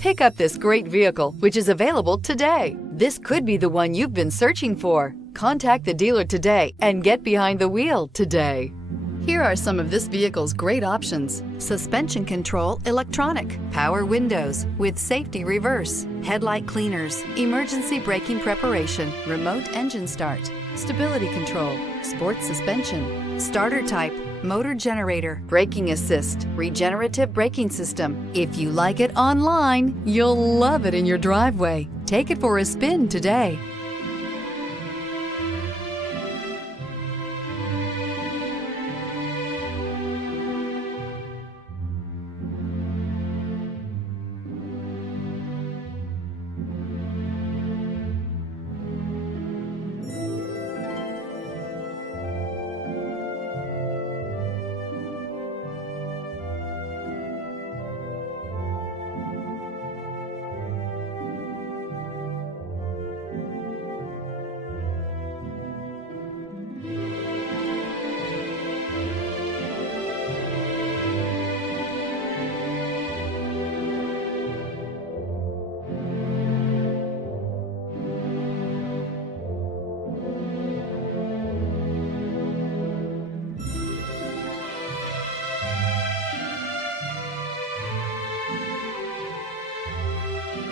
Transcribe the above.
Pick up this great vehicle, which is available today. This could be the one you've been searching for. Contact the dealer today and get behind the wheel today. Here are some of this vehicle's great options: suspension control electronic, power windows with safety reverse, headlight cleaners, emergency braking preparation, remote engine start, stability control, sports suspension, starter type, motor generator, braking assist, regenerative braking system. If you like it online, you'll love it in your driveway. Take it for a spin today.